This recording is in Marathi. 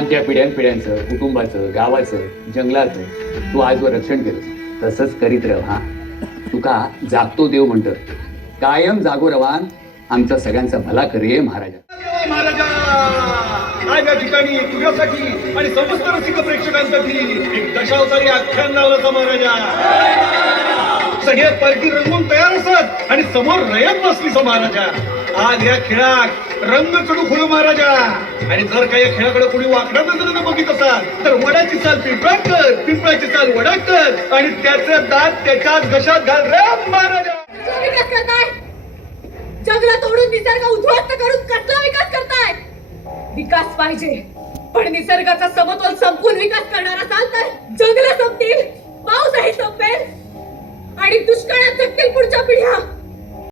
आमच्या पिढ्यानपिढ्यांचं, कुटुंबाचं, गावाचं, जंगलाचं तू आजवर रक्षण केलं. तसंच करीत राह. हा तुका जागतो देव म्हणतं. कायम जागो रवान आमचा सगळ्यांचा भला करे महाराजा. महाराजा आज या ठिकाणी तुझ्यासाठी आणि समस्त रसिक प्रेक्षकांसाठी एक दशावतारी आख्यान लावलं महाराजा. सगळे पालखी रंगून तयार असत आणि समोर रयत बसली महाराजा. आज या खेळात रंग चढू खोलू महाराजा. आणि जर काही या खेळाकडे कोणी वाकडा नजरेनं बघित असाल तर वडाची चाल पिंपळात कर, पिंपळाची चाल वडात कर आणि त्याचे दात त्याच्याच घशात घाल रे महाराजा. विकास करताय, जंगल तोडून निसर्ग उद्ध्वस्त करून कसला विकास करताय? विकास पाहिजे, पण निसर्गाचा समतोल संपून विकास करणार असाल तर जंगल संपतील, पाऊसही संपेल आणि दुष्काळात जगतील पुढच्या पिढ्या.